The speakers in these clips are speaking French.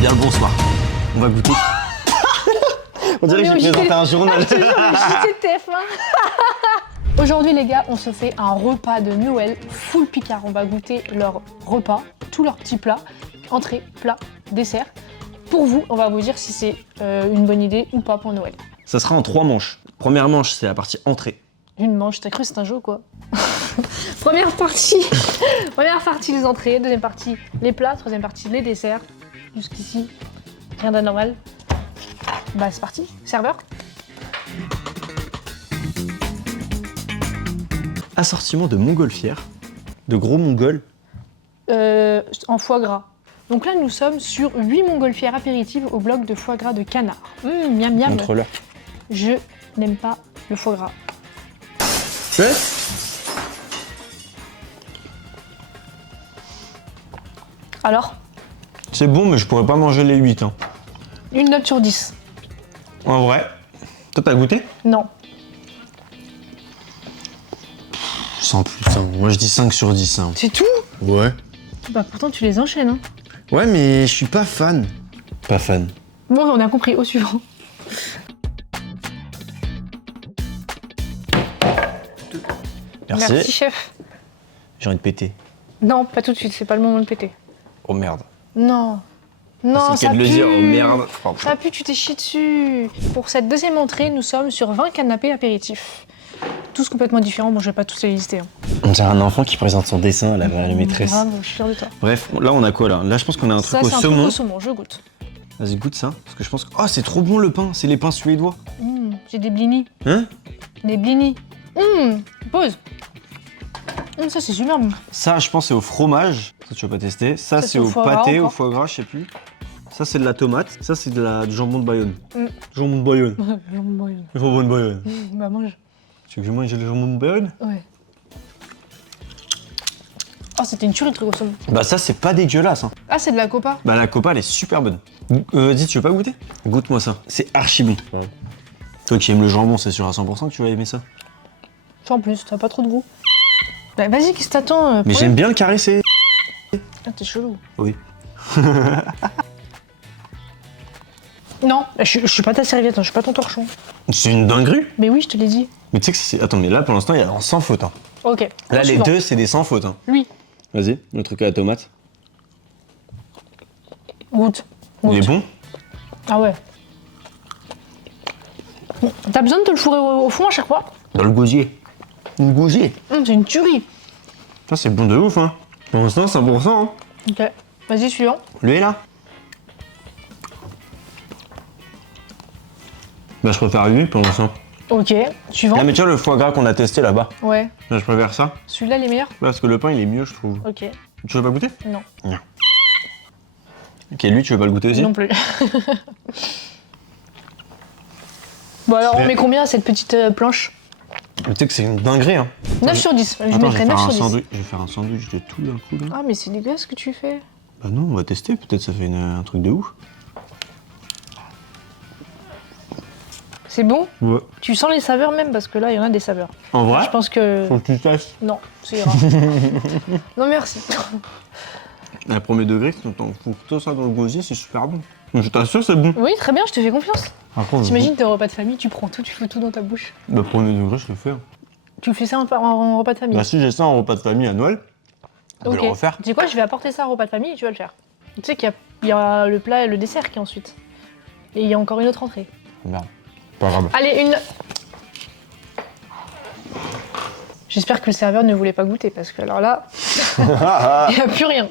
Bien le bonsoir. On va goûter. On dirait que j'ai présenté un journal. JT de TF1. Aujourd'hui les gars, on se fait un repas de Noël full Picard. On va goûter leur repas, tous leurs petits plats, entrée, plat, dessert. Pour vous, on va vous dire si c'est une bonne idée ou pas pour Noël. Ça sera en 3 manches. Première manche, c'est la partie entrée. Une manche, t'as cru c'est un jeu quoi? Première partie les entrées, deuxième partie les plats, troisième partie les desserts. Jusqu'ici, rien d'anormal. Bah c'est parti, serveur. Assortiment de montgolfières, de gros mongols. En foie gras. Donc là, nous sommes sur 8 montgolfières apéritives au bloc de foie gras de canard. Miam miam. Montre-leur. Je n'aime pas le foie gras. Ouais. Alors, C'est bon, mais je pourrais pas manger les 8. Hein. une note sur 10. En vrai. Toi, t'as goûté? Non. Sans plus. Hein. Moi, je dis 5 sur 10. Hein. C'est tout? Ouais. Bah pourtant, tu les enchaînes. Hein. Ouais, mais je suis pas fan. Pas fan. Bon, on a compris. Au suivant. Merci. chef. J'ai envie de péter. Non, pas tout de suite. C'est pas le moment de péter. Oh merde. Non. Non, C'est ça le cas de pue. le dire. Oh merde. Oh, Ça pue, tu t'es chié dessus. Pour cette deuxième entrée, nous sommes sur 20 canapés apéritifs. Tous complètement différents. Bon, je vais pas tous les lister. Hein. On dirait un enfant qui présente son dessin à la maîtresse. Grave, je suis fière de toi. Bref, là, on a quoi là? Là, je pense qu'on a un Ça, truc c'est au un truc saumon. au saumon. Je goûte. Vas-y, goûte ça. Parce que je pense que. Oh, c'est trop bon le pain. C'est les pains suédois. J'ai des blinis. Hein? Des blinis. Pause. Ça, c'est super bon. Ça, je pense, c'est au fromage. Ça, tu vas pas tester. Ça, c'est au foie gras pâté, au encore. foie gras, je sais plus. Ça, c'est de la tomate. Ça, c'est du jambon de Bayonne. Jambon de Bayonne. Jambon de Bayonne. Bah, mange. Tu veux que je mange le jambon de Bayonne? Ouais. Oh, c'était une tuerie de truc au saumon. Bah, ça, c'est pas dégueulasse. Hein. Ah, c'est de la copa. Bah, la copa, elle est super bonne. Dis, tu veux pas goûter? Goûte-moi ça. C'est archi bon. Ouais. Toi qui aimes le jambon, c'est sûr à 100% que tu vas aimer ça. En plus, t'as pas trop de goût. Bah, vas-y, qu'est-ce que t'attends? Mais j'aime bien le caresser. Ah, t'es chelou. Oui. Non, je suis pas ta serviette, hein, je suis pas ton torchon. C'est une dinguerie. Mais oui, je te l'ai dit. Mais tu sais que c'est. Attends, mais là, pour l'instant, il y a un sans faute. Hein. Ok. Là, Au les suivant. deux, c'est des sans faute. Hein. Lui, Vas-y, le truc à la tomate. goûte. Il est Goûte. bon? Ah ouais. T'as besoin de te le fourrer au fond à chaque fois? Dans le gosier. Le gosier. C'est une tuerie. Ça, c'est bon de ouf, hein. Pour l'instant, 100%. Hein. Ok. Vas-y, suivant. Lui est là. Bah, je préfère lui pour l'instant. Ok. Suivant. Ah, mais tu vois le foie gras qu'on a testé là-bas? Ouais. Là, je préfère ça. Celui-là, il est meilleur? Parce que le pain, il est mieux, je trouve. Ok. Tu veux pas goûter? Non. Ok, lui, tu veux pas le goûter aussi? Non plus. Bon, alors, on met combien à cette petite planche? Tu sais que c'est une dinguerie, hein. 9 sur 10. Je Attends, mettrais 9 sur 10. Je vais faire un sandwich de tout d'un coup, là. Ah, mais c'est dégueulasse ce que tu fais. Bah non, on va tester, peut-être ça fait un truc de ouf. C'est bon? Ouais. Tu sens les saveurs même parce que là, il y en a des saveurs. En vrai? Je pense que... Faut que tu testes. Non, c'est ira. Non, merci. À premier degré, faut que tout ça dans le gosier, c'est super bon. Je t'assure, c'est bon. Oui, très bien, je te fais confiance. Par contre, T'imagines, t'es au repas de famille, tu prends tout, tu fous tout dans ta bouche. le premier degré, je le fais. Hein. Tu fais ça en repas de famille. Bah si j'ai ça en repas de famille à Noël, je vais Ok. le refaire. Tu sais quoi, je vais apporter ça en repas de famille et tu vas le faire. Tu sais qu'il y a le plat et le dessert qui est ensuite. Et il y a encore une autre entrée. Merde. Pas grave. Allez, une... J'espère que le serveur ne voulait pas goûter parce que alors là, il n'y a plus rien.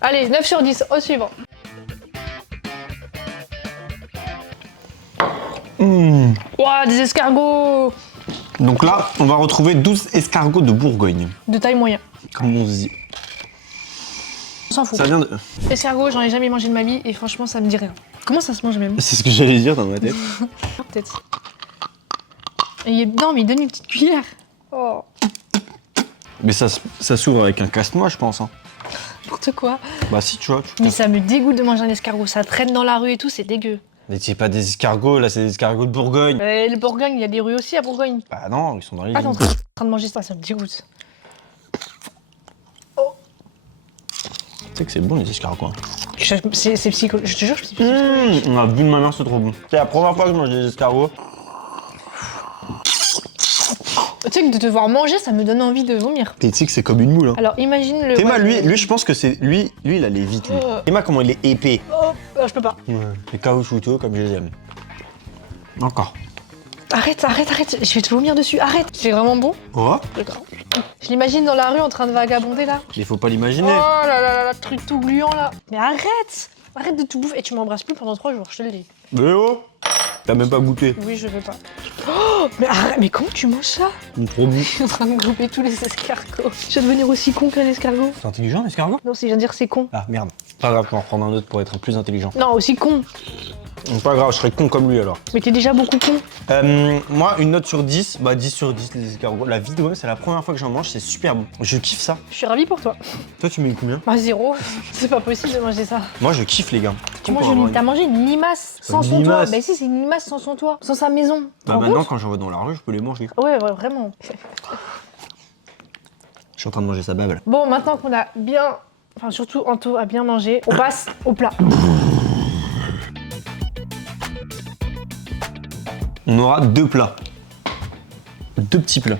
Allez, 9 sur 10, au suivant. Ouah, des escargots Donc là, on va retrouver 12 escargots de Bourgogne. de taille moyenne. Comme on se dit. On s'en fout. Ça vient de... Escargot, j'en ai jamais mangé de ma vie et franchement, ça me dit rien. Comment ça se mange même? C'est ce que j'allais dire dans ma tête. Peut-être. Et il est dedans, mais il donne une petite cuillère. Oh, Mais ça s'ouvre avec un casse-noix, je pense. Hein. n'importe quoi. Bah si, tu vois. Mais ça me dégoûte de manger un escargot. Ça traîne dans la rue et tout, c'est dégueu. Mais c'est pas des escargots, là, c'est des escargots de Bourgogne. Le Bourgogne, il y a des rues aussi à Bourgogne. Bah non, ils sont dans les Attends, villes. t'es en train de manger ça, ça me dégoûte. Oh. sais que c'est bon les escargots. C'est psychologique, je te jure, c'est psychologique. On a vu de ma mère, c'est trop bon. C'est la première fois que je mange des escargots. Tu sais que de te voir manger, ça me donne envie de vomir. Tu sais que c'est comme une moule. Hein. Alors imagine le... Théma, ouais, lui, je pense que c'est... Lui, il allait vite, lui. Théma, comment il est épais. Oh, je peux pas. Ouais. C'est caoutchouteux comme je les aime. Encore. Arrête, je vais te vomir dessus, arrête. C'est vraiment bon. Oh. Je l'imagine dans la rue en train de vagabonder là. Il faut pas Oh l'imaginer. là, truc tout gluant là. Mais arrête de tout bouffer. Et tu m'embrasses plus pendant 3 jours, je te le dis. Mais oh, t'as même pas goûté. Oui, je veux pas. Oh, mais arrête, mais comment tu manges ça? Trop bon. Je suis en train de grouper tous les escargots. Je vais devenir aussi con qu'un escargot. C'est intelligent, l'escargot? Non, si je viens de dire c'est con. Ah, merde. Pas grave, je vais en reprendre un autre pour être plus intelligent. Non, aussi con. Pas grave, je serais con comme lui alors. Mais t'es déjà beaucoup con. Moi, une note sur 10, bah 10 sur 10 les escargots. La vie de moi, c'est la première fois que j'en mange, c'est super bon. Je kiffe ça. Je suis ravie pour toi. Toi, tu mets combien? Bah 0. C'est pas possible de manger ça. Moi, je kiffe les gars. T'as mangé une limace sans Une son toit. limace. Bah si, c'est une limace sans son toit. Sans sa maison. Bah maintenant, quand j'en vais dans la rue, je peux les manger. Ouais, vraiment. Je suis en train de manger sa bable. Bon, maintenant qu'on a bien... Enfin, surtout Anto a bien mangé, on passe au plat. On aura 2 plats. 2 petits plats.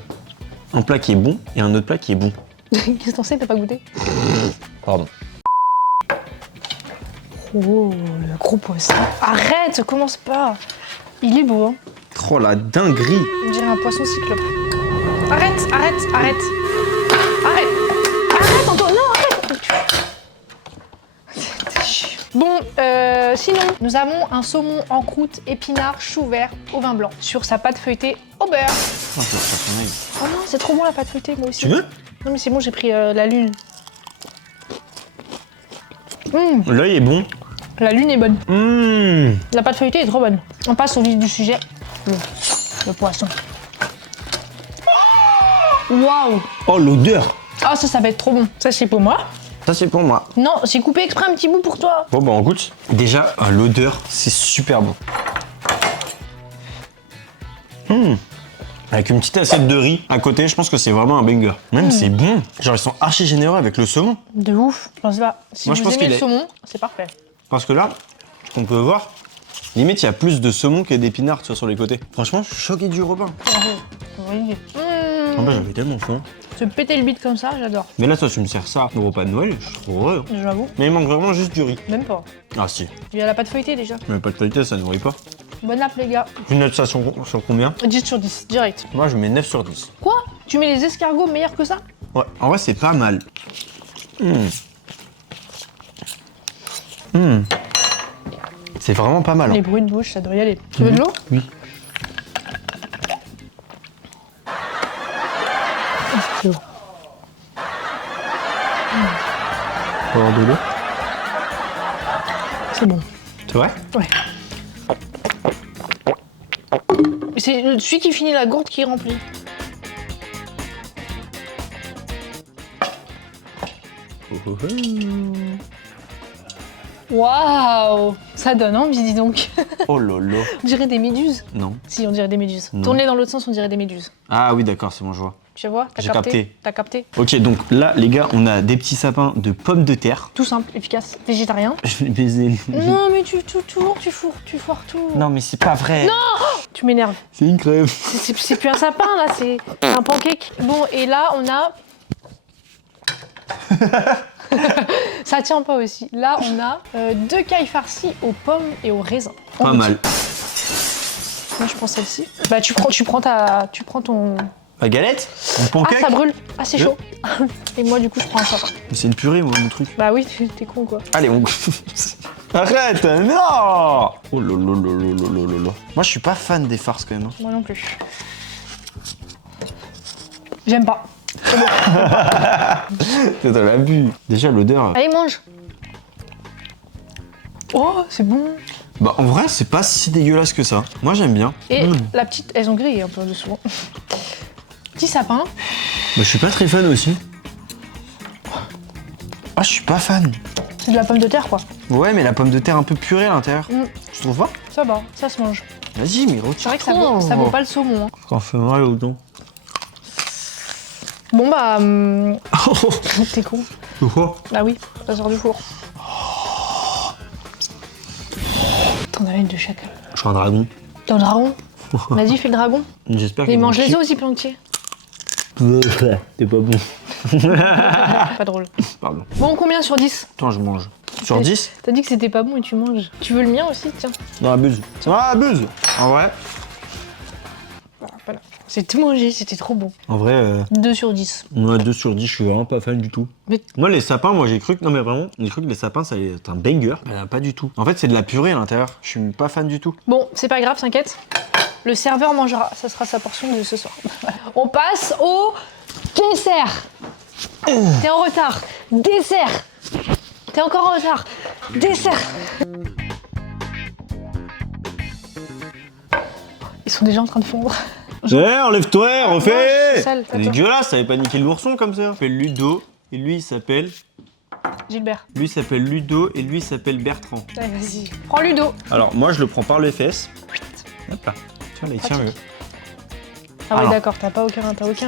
Un plat qui est bon et un autre plat qui est bon. Qu'est-ce que t'en sais, t'as pas goûté? Pardon. Oh, le gros poisson. Arrête, commence pas. Il est beau, hein. Oh la dinguerie. On dirait un poisson cyclope. Arrête, Arrête, Anto, non, arrête. Bon, sinon, nous avons un saumon en croûte, épinards, chou vert au vin blanc, sur sa pâte feuilletée au beurre. Oh, Oh non, c'est trop bon la pâte feuilletée, moi aussi. tu veux? Non mais c'est bon, j'ai pris la lune. L'œil est bon. La lune est bonne. Mmh. La pâte feuilletée est trop bonne. On passe au vif du sujet. Le poisson. Waouh! Oh l'odeur. Ah ça va être trop bon. Ça c'est pour moi. Ça c'est pour moi. Non, j'ai coupé exprès un petit bout pour toi. Bon bah on goûte. Déjà l'odeur c'est super bon. Avec une petite assiette de riz à côté, je pense que c'est vraiment un banger. Même c'est bon. Genre ils sont archi généreux avec le saumon. De ouf. Je pense pas. Si Moi, je vous pense aimez qu'il le est- saumon, c'est parfait. Parce que là, ce qu'on peut voir, limite il y a plus de saumon que d'épinards tu vois, sur les côtés. Franchement, je suis choqué du repas. Oui. En fait j'avais tellement faim. Se péter le bide comme ça, j'adore. Mais là toi tu me sers ça au repas de Noël, je suis trop heureux. J'avoue. Mais il manque vraiment juste du riz. Même pas. Ah si. Il y a la pâte feuilletée déjà. Mais pas de qualité, ça nourrit pas. Bonne app les gars. Tu notes ça sur combien? 10 sur 10, direct. Moi je mets 9 sur 10. Quoi? Tu mets les escargots meilleurs que ça? Ouais, en vrai c'est pas mal. C'est vraiment pas mal. Hein. Les bruits de bouche, ça doit y aller. Tu veux de l'eau? Oui. C'est bon. Faut avoir de l'eau. C'est bon. C'est vrai? Ouais. C'est celui qui finit la gourde qui est rempli. Waouh! Ça donne envie, dis donc. Oh lolo. On dirait des méduses. Non. Si, on dirait des méduses. Non. Tourner dans l'autre sens, on dirait des méduses. Ah oui d'accord, c'est bon je vois. Tu vois? T'as J'ai capté? capté. T'as capté? Ok donc là les gars on a des petits sapins de pommes de terre. Tout simple, efficace. Végétarien. Je vais baiser. Non, mais tu foires tout. Non mais c'est pas vrai. Non. Tu m'énerves. C'est une crève. C'est plus un sapin, là, c'est un pancake. Bon, et là, on a... Ça tient pas aussi. Là, on a 2 cailles farcies aux pommes et aux raisins. Pas mal. Moi, je prends celle-ci. Bah, tu prends ton... La galette? Une Ah, pancake? ça brûle. Ah, c'est chaud. Et moi, du coup, je prends un sapin. C'est une purée moi mon truc. Bah oui, t'es con, quoi. Allez on... Arrête. Non. Oh lolo. Moi je suis pas fan des farces quand même. Moi non plus. J'aime pas. T'as l'abus. Déjà l'odeur. Allez, mange. Oh, c'est bon. Bah en vrai c'est pas si dégueulasse que ça. Moi j'aime bien. Et la petite... Elles ont grillé un peu de souvent. Petit sapin. Bah je suis pas très fan aussi. Ah je suis pas fan. C'est de la pomme de terre, quoi. Ouais mais la pomme de terre un peu purée à l'intérieur. Tu trouves pas? Ça va, ça se mange. Vas-y mais C'est retire. vrai que ça vaut pas le saumon. Hein. Ça fait mal au dos. Bon bah... T'es con. C'est quoi? Bah oui, ça sort du four. Ton haleine de chacal. Je suis un dragon. T'es un dragon? Vas-y, fais le dragon. J'espère Mais qu'il mange les os aussi entiers. T'es pas bon. Pas drôle. Pardon. Bon, combien sur 10? Attends, je mange. Sur 10? T'as dit que c'était pas bon et tu manges. Tu veux le mien aussi? Tiens. Non, abuse. Abuse. En vrai? Voilà. J'ai tout mangé, c'était trop bon. En vrai, 2 sur 10. moi 2 sur 10, je suis vraiment pas fan du tout. Mais- Moi, les sapins, j'ai cru que. Non, mais vraiment, j'ai cru que les sapins, ça allait être un banger. Pas du tout. En fait, c'est de la purée à l'intérieur. Je suis pas fan du tout. Bon, c'est pas grave, t'inquiète. Le serveur mangera, ça sera sa portion de ce soir. On passe au dessert. T'es en retard. Dessert. T'es encore en retard. Dessert. Ils sont déjà en train de fondre. Enlève-toi, Mange, refais. sale, C'est attends. dégueulasse, ça avait pas niqué l'ourson comme ça. Il s'appelle Ludo, et lui, il s'appelle. Gilbert. Lui, il s'appelle Ludo, et lui, il s'appelle Bertrand. Allez, vas-y. Prends Ludo. Alors, moi, je le prends par les fesses. Hop là. Tiens, là, tiens-le. Ah ouais, Alors. d'accord, t'as aucun.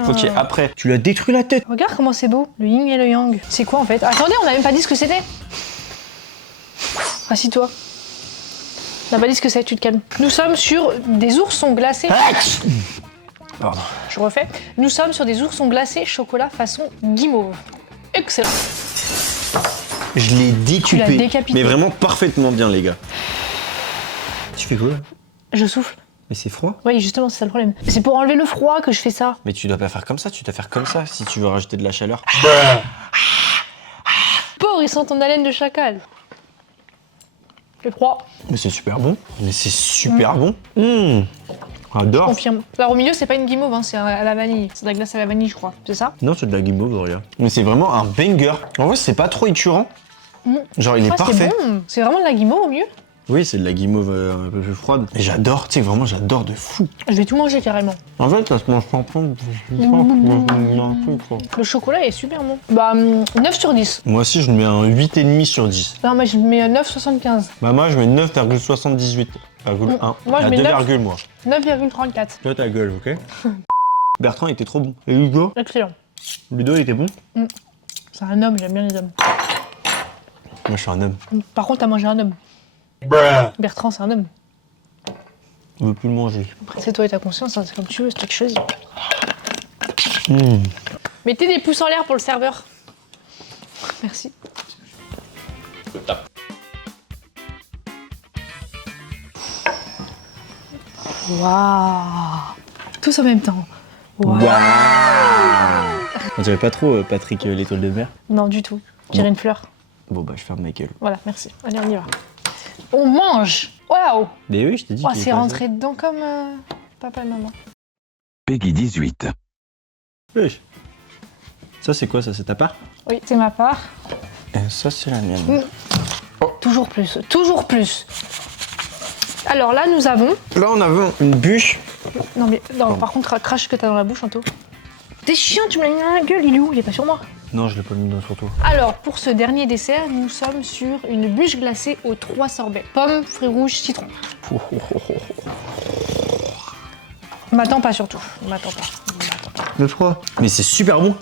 Ok, après, tu lui as détruit la tête. Regarde comment c'est beau, le yin et le yang. C'est quoi en fait? Attendez, on n'a même pas dit ce que c'était. Assis-toi. On n'a pas dit ce que c'est, tu te calmes. Nous sommes sur des oursons glacés. Pardon. Je refais. Nous sommes sur des oursons glacés chocolat façon guimauve. Excellent. Je l'ai découpé. l'as décapité. Mais vraiment parfaitement bien, les gars. Tu fais quoi là? Je souffle. Mais c'est froid. Oui, justement, c'est ça le problème. C'est pour enlever le froid que je fais ça. Mais tu dois pas faire comme ça, tu dois faire comme ça si tu veux rajouter de la chaleur. Pauvre, il sent ton haleine de chacal. C'est froid. Mais c'est super bon. Mais c'est super bon. J'adore. Confirme. Alors au milieu, c'est pas une guimauve, hein, c'est à la vanille. C'est de la glace à la vanille, je crois. C'est ça? Non, c'est de la guimauve, regarde. Mais c'est vraiment un banger. En vrai, c'est pas trop écœurant. Genre, il est Ah, parfait. c'est bon. C'est vraiment de la guimauve au milieu? Oui, c'est de la guimauve un peu plus froide. Et j'adore, tu sais, vraiment, j'adore de fou. Je vais tout manger carrément. En fait, ça se mange pas plein. Le chocolat est super bon. Bah, 9 sur 10. Moi aussi, je mets un 8,5 sur 10. Non, moi je mets 9,75. Bah, moi, je mets 9,78. Moi, je mets 2, moi. 9,34. Toi, ta gueule, ok? Bertrand était trop bon. Et Ludo? Excellent. Ludo, il était bon? C'est un homme, j'aime bien les hommes. Moi, je suis un homme. Par contre, t'as mangé un homme. Bertrand, c'est un homme. On veut plus le manger. Après, c'est toi et ta conscience, hein, c'est comme tu veux, c'est toi qui choisis. Mettez des pouces en l'air pour le serveur. Merci. Waouh. Tous en même temps. Waouh. On dirait pas trop Patrick l'étoile de mer. Non, du tout. Tirer une fleur. Bon, bah, je ferme ma gueule. Voilà, merci. Allez, on y va. On mange. Waouh. Mais oui, je t'ai dit. Oh, qu'il c'est était rentré dedans comme papa et maman. Peggy 18. Oui. Ça, c'est quoi, ça? C'est ta part? Oui, c'est ma part. Et ça, c'est la mienne. Toujours plus, toujours plus. Alors là, nous avons... Là, on avait une bûche. Non, mais non, par contre, crache ce que t'as dans la bouche, Anto. T'es chiant, tu me l'as mis dans la gueule, il est où? Il est pas sur moi. Non, je l'ai pas mis dans surtout. Alors, pour ce dernier dessert, nous sommes sur une bûche glacée aux 3 sorbets. Pommes, fruits rouges, citron. M'attends pas surtout. M'attends pas. Le froid. Mais c'est super bon.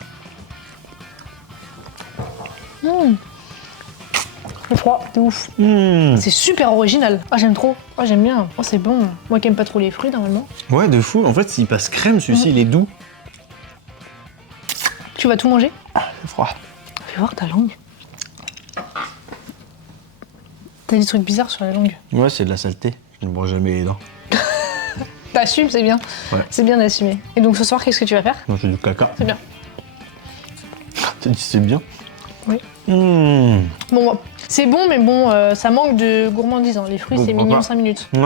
Le froid, c'est ouf. C'est super original. Ah, j'aime trop. Ah, j'aime bien. Oh, c'est bon. Moi qui aime pas trop les fruits, normalement. Ouais, de fou. En fait, il passe crème, celui-ci, il est doux. Tu vas tout manger? C'est froid. Fais voir ta langue. T'as des trucs bizarres sur la langue. Ouais, c'est de la saleté. Je ne mange jamais les dents. T'assumes, c'est bien. Ouais. C'est bien d'assumer. Et donc ce soir, qu'est-ce que tu vas faire? Non, c'est du caca. C'est bien. T'as dit c'est bien? Oui. Mmh. Bon, c'est bon, mais bon, ça manque de gourmandise. Hein. Les fruits, Bon, c'est pourquoi mignon pas. 5 minutes. Ouais.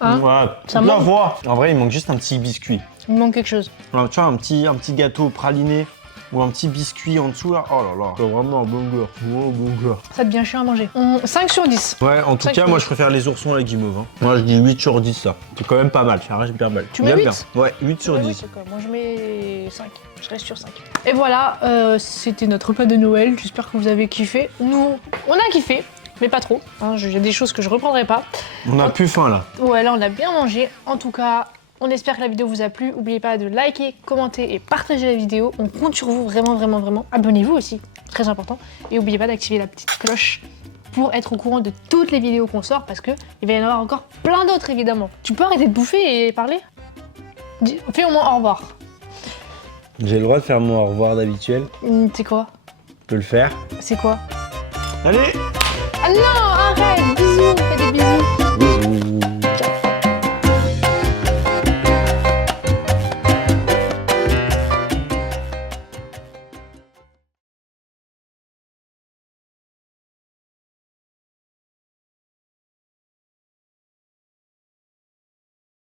Hein? Ouais. Ça La manque. voix. En vrai, il manque juste un petit biscuit. Il me manque quelque chose. Alors, tu vois, un petit gâteau praliné ou un petit biscuit en dessous là. Oh là là. C'est vraiment un banger. Oh, banger. Ça devient chiant à manger. 5 sur 10. Ouais, en tout Cinq cas, sur moi 10. je préfère les oursons à la guimauve. Hein. Moi je dis 8 sur 10 ça. C'est quand même pas mal, ça reste bien mal. Tu mets J'aime 8? bien. Ouais, 8 sur Ouais, 10. oui, c'est quoi. Moi, je mets 5. Je reste sur 5. Et voilà, c'était notre repas de Noël. J'espère que vous avez kiffé. Nous, on a kiffé, mais pas trop. Hein. Il y a des choses que je reprendrai pas. On a plus faim là. Ouais, là, on a bien mangé. En tout cas, on espère que la vidéo vous a plu. N'oubliez pas de liker, commenter et partager la vidéo. On compte sur vous, vraiment, vraiment, vraiment. Abonnez-vous aussi. très important. Et n'oubliez pas d'activer la petite cloche pour être au courant de toutes les vidéos qu'on sort parce qu'il va y en avoir encore plein d'autres évidemment. Tu peux arrêter de bouffer et parler? Fais au moins au revoir. J'ai le droit de faire mon au revoir d'habituel. C'est quoi? Je peux le faire. C'est quoi? Allez! Ah non, arrête, bisous.